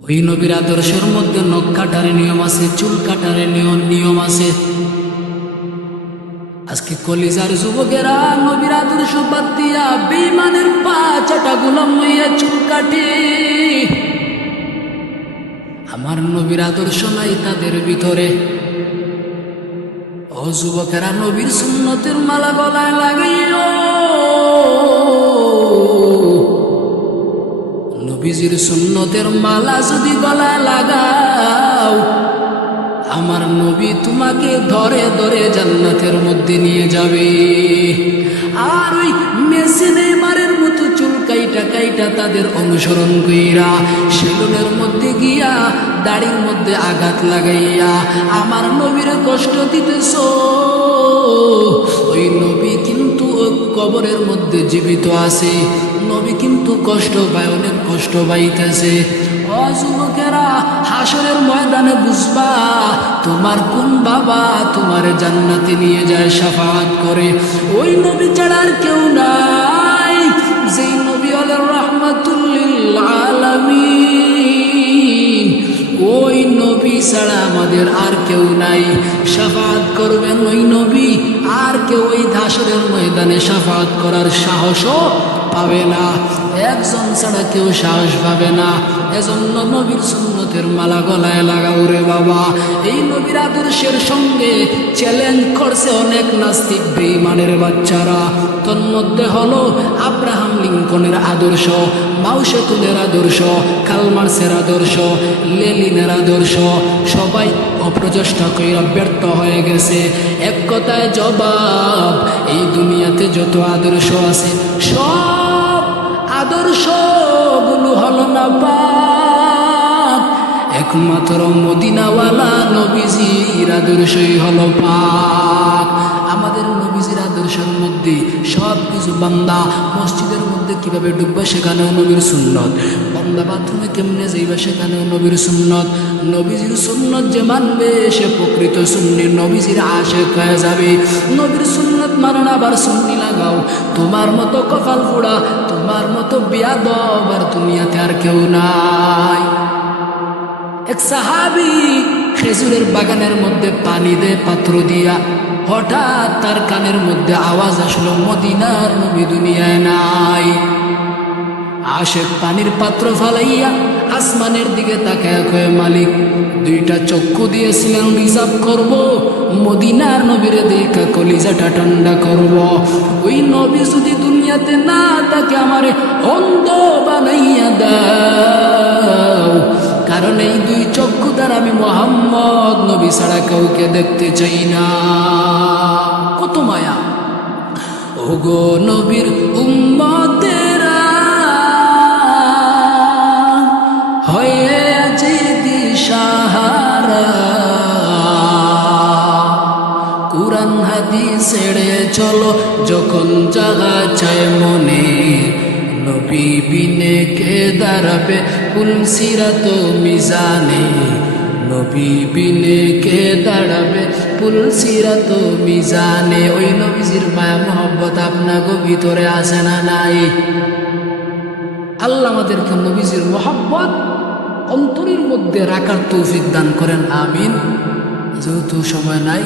ওই নবীর আদর্শের মধ্যে নখ কাটার নিয়ম আছে, চুল কাটার নিয়ম আছে। আজকে কলিজার যুবকেরা নবীর আদর্শ বাদ দিয়া বেঈমানের পা চাটা গোলাম হইয়া চুল কাটে। আমার নবীর আদর্শ নাই তাদের ভিতরে। ও যুবকেরা, নবীর সুন্নতের মালা গলায় লাগাইও। নবীজির সুন্নতের মালা যদি গলায় লাগাও, আমার নবী তোমাকে ধরে ধরে জান্নাতের মধ্যে নিয়ে যাবে। আর ওই মেসি নেইমারের মতো চুল কাইটা কাইটা তাদের অনুসরণ কইরা সেলুনের মধ্যে গিয়া দাড়ির মধ্যে আঘাত লাগাইয়া আমার নবীর কষ্ট দিতেছ। ওই নবী কিন্তু কবরের মধ্যে জীবিত আছে, নবী কিন্তু কষ্ট পায়, অনেক কষ্ট পাইতেছে। ও যুবকেরা, হাসরের ময়দানে বুঝবা তোমার কোন বাবা তোমার জান্নাতে নিয়ে যায় শাফাআত করে। ওই নবী ছাড়া আর কেউ নাই, যেই নবী হলেন রাহমাতুল লিল আলামিন। ওই নবী ছাড়া আমাদের আর কেউ নাই। শাফাআত করবেন ওই নবী, আর কেউ ওই হাসরের ময়দানে শাফাআত করার সাহসও পাবে না। একজন ছাড়া কেউ সাহস পাবে না। এজন্য নবীর সুন্নতের মালা গলায় লাগাও রে বাবা। এই নবীর আদর্শের সঙ্গে চ্যালেঞ্জ করছে অনেক নাস্তিক বেঈমানের বাচ্চারা। তন্মধ্যে হলো আব্রাহাম লিঙ্কনের আদর্শ, মাও সেতুলের আদর্শ, কার্ল মার্ক্সের আদর্শ, লেনিনের আদর্শ। সবাই অপ্রচেষ্টা কইরা ব্যর্থ হয়ে গেছে। এক কথায় জবাব, এই দুনিয়াতে যত আদর্শ আছে সব আদর্শগুলো হলো না পাক। একমাত্র মদিনাওয়ালা নবীজির আদর্শই হলো পাক। আমাদের নবীজির আদর্শের মধ্যে সব কিছু। বান্দা মসজিদের মধ্যে কিভাবে ঢুকবে সেখানেও নবীর সুন্নত, বান্দা বাথরুমে কেমনে যাইবা সেখানেও নবীর সুন্নত। নবীজির সুন্নত যে মানবে সে প্রকৃত সুন্নি, নবীজির আশিক হয়ে যাবে। নবীর সুন্নত মানো না, আবার সুন্নি লাগাও। তোমার মতো কপাল পোড়া, তোমার মতো বেয়াদব আর দুনিয়াতে আর কেউ নাই। এক সাহাবী খেজুরের বাগানের মধ্যে পানি দেয় পাত্র দিয়া। হঠাৎ তার কানের মধ্যে আওয়াজ আসলো, মদিনার নবী দুনিয়ায় নাই। আশেক পানির পাত্র ফালাইয়া আসমানের দিকে তাকায় কয়, মালিক দুইটা চক্ষু দিয়েছিলেন রিজার্ভ করব, মদিনার নবীরে দেখা কলিজাটা ঠান্ডা করব। ওই নবী যদি দুনিয়াতে না তাকে আমারে অন্ধ বানাইয়া দাও, কারণ এই দুই চক্ষু দ্বারা আমি মুহাম্মদ নবী ছাড়া কাউকে দেখতে চাই না। কত মায়া! ওগো নবীর উম্মতেরা হয়ে আছে দিশাহারা, কুরআন হাদিস ছেড়ে চলো যখন জাগা চায় মনে, নবী বিনে কে দাঁড়াবে পুলসিরাত মিজানে, নবী বিনে কে দাঁড়াবে পুলসিরাত মিজানে। ওই নবীজির মায়া মহব্বত আপনাকে ভিতরে আছে না নাই? আল্লাহ আমাদেরকে নবীজির মহব্বত অন্তরের মধ্যে রাখার তৌফিক দান করেন, আমিন। যেহেতু সময় নাই,